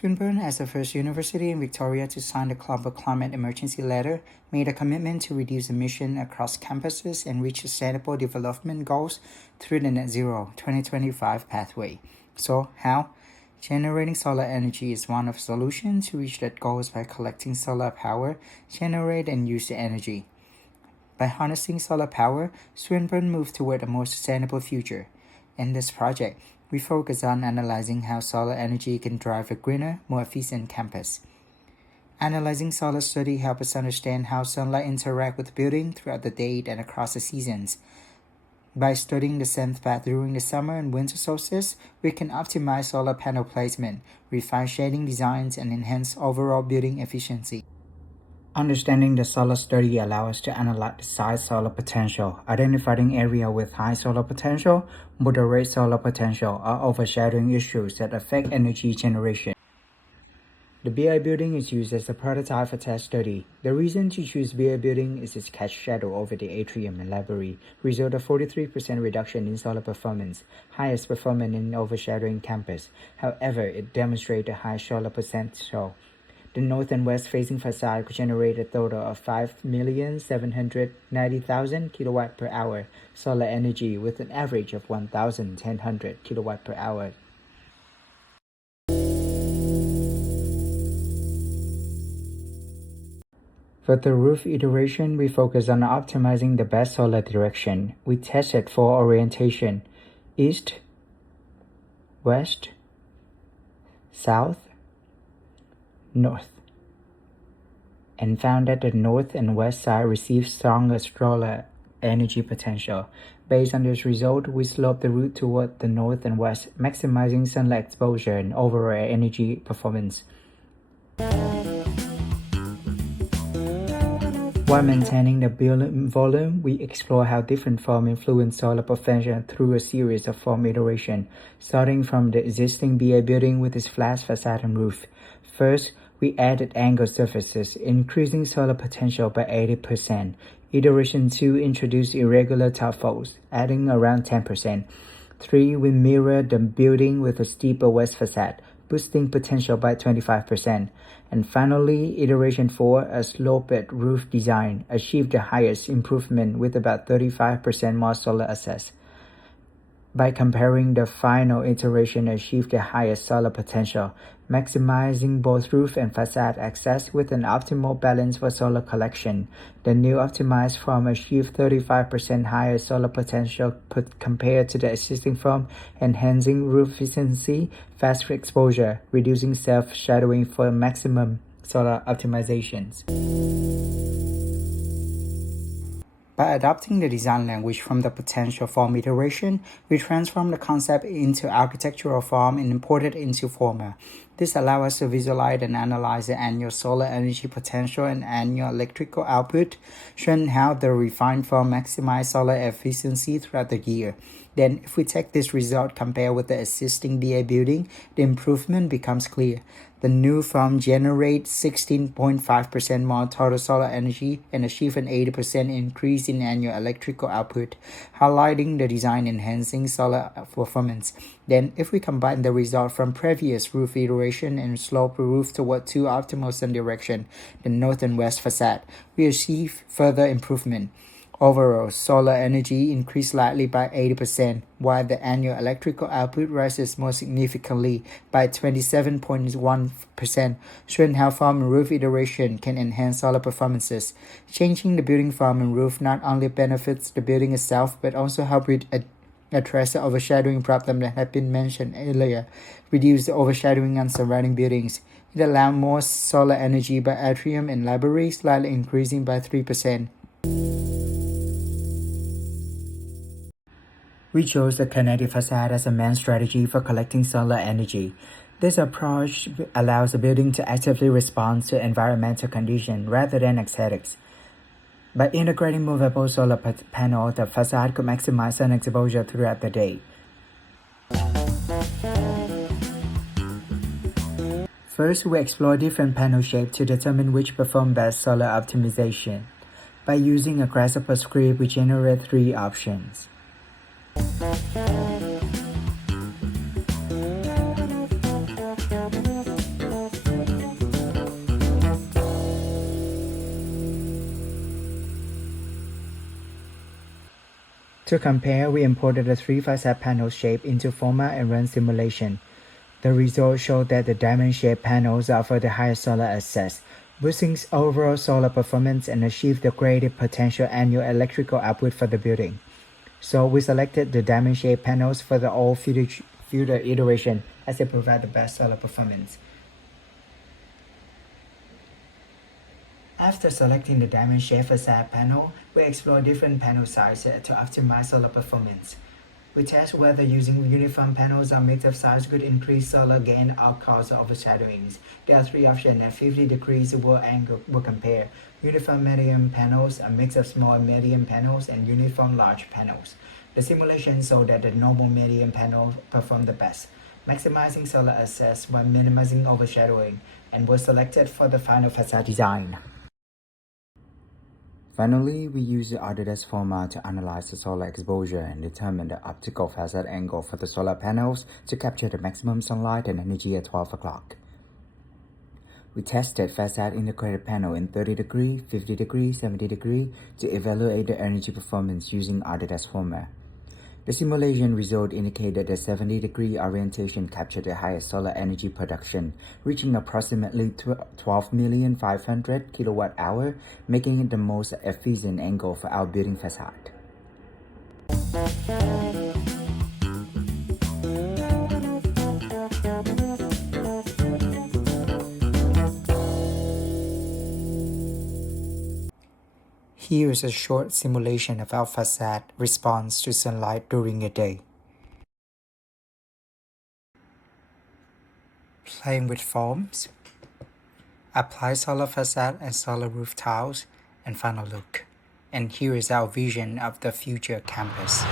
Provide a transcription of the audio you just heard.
Swinburne, as the first university in Victoria to sign the Global Climate Emergency Letter, made a commitment to reduce emissions across campuses and reach sustainable development goals through the Net Zero 2025 pathway. So, how? Generating solar energy is one of the solutions to reach that goals by collecting solar power, generate and use the energy. By harnessing solar power, Swinburne moved toward a more sustainable future. In this project, we focus on analyzing how solar energy can drive a greener, more efficient campus. Analyzing solar study helps us understand how sunlight interacts with building throughout the day and across the seasons. By studying the sun's path during the summer and winter solstice, we can optimize solar panel placement, refine shading designs, and enhance overall building efficiency. Understanding the solar study allows us to analyze the site solar potential, identifying areas with high solar potential, moderate solar potential, or overshadowing issues that affect energy generation. The BI building is used as a prototype for test study. The reason to choose BI building is its cast shadow over the atrium and library, result of 43% reduction in solar performance, highest performance in overshadowing campus. However, it demonstrates a high solar potential. The north and west facing facade could generate a total of 5,790,000 kilowatt per hour solar energy with an average of 1,100 kilowatt per hour. For the roof iteration, we focus on optimizing the best solar direction. We tested for orientation: east, west, south, north, and found that the north and west side received stronger solar energy potential. Based on this result, we sloped the route toward the north and west, maximizing sunlight exposure and overall energy performance. While maintaining the building volume, we explore how different forms influence solar performance through a series of form iterations, starting from the existing BA building with its flat facade and roof. First, we added angled surfaces, increasing solar potential by 80%. Iteration 2 introduced irregular top folds, adding around 10%. 3. We mirrored the building with a steeper west facade, boosting potential by 25%. And finally, iteration 4, a sloped roof design, achieved the highest improvement with about 35% more solar access. By comparing, the final iteration achieved the highest solar potential, maximizing both roof and facade access with an optimal balance for solar collection. The new optimized form achieved 35% higher solar potential compared to the existing form, enhancing roof efficiency, faster exposure, reducing self-shadowing for maximum solar optimizations. By adopting the design language from the potential form iteration, we transform the concept into architectural form and import it into Forma. This allows us to visualize and analyze the annual solar energy potential and annual electrical output, showing how the refined form maximizes solar efficiency throughout the year. Then, if we take this result compared with the existing BA building, the improvement becomes clear. The new form generates 16.5% more total solar energy and achieves an 80% increase in annual electrical output, highlighting the design enhancing solar performance. Then, if we combine the result from previous roof iteration and slope the roof toward two optimal sun direction, the north and west facade, we achieve further improvement. Overall, solar energy increased slightly by 80%, while the annual electrical output rises more significantly by 27.1%, showing how form and roof iteration can enhance solar performances. Changing the building form and roof not only benefits the building itself, but also helps address the overshadowing problem that had been mentioned earlier, reduce the overshadowing on surrounding buildings. It allows more solar energy by atrium and library, slightly increasing by 3%. We chose the connected facade as a main strategy for collecting solar energy. This approach allows the building to actively respond to environmental conditions rather than aesthetics. By integrating movable solar panels, the facade could maximize sun exposure throughout the day. First, we explore different panel shapes to determine which perform best solar optimization. By using a grasshopper script, we generate 3 options. To compare, we imported the 3 facade panel shape into format and ran simulation. The results showed that the diamond-shaped panels offer the highest solar access, boosting overall solar performance and achieve the greatest potential annual electrical output for the building. So we selected the diamond-shaped panels for the all future iteration as they provide the best solar performance. After selecting the diamond-shaped facade panel, we explore different panel sizes to optimize solar performance. We test whether using uniform panels or mix of size could increase solar gain or cause overshadowings. There are 3 options at 50 degrees world angle will compare: uniform medium panels, a mix of small and medium panels, and uniform large panels. The simulation showed that the normal medium panel performed the best, maximizing solar access while minimizing overshadowing, and was selected for the final facade design. Finally, we used the Autodesk format to analyze the solar exposure and determine the optical facade angle for the solar panels to capture the maximum sunlight and energy at 12 o'clock. We tested facade integrated panel in 30 degree, 50 degree, 70 degree to evaluate the energy performance using Autodesk format. The simulation result indicated that 70-degree orientation captured the highest solar energy production, reaching approximately 12,500,000 kilowatt-hour, making it the most efficient angle for our building facade. Here is a short simulation of our facade response to sunlight during a day. Playing with forms. Apply solar facade and solar roof tiles, and final look. And here is our vision of the future campus.